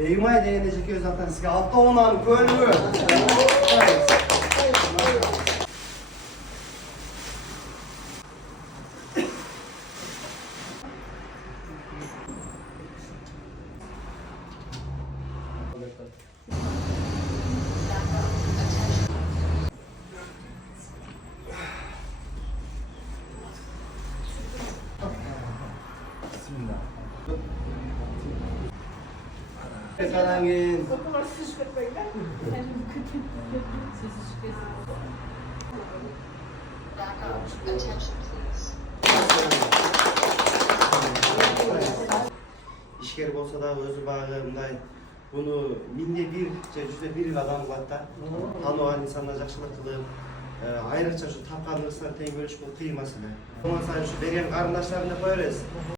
Eğmay değinecek göz zaten size altta olan gönlü. Bismillah. Karangin. Attention, please. İşker bolsa da özü bağımday. Bunu minde bir, yüzde bir adam hatta. Hanoğan insanlar жақшылық kılıp, ayrıca şu tapkanlığısına ten görüş bu kıymasını. Ondan sonra şu bergen karındaşlarını koyarız.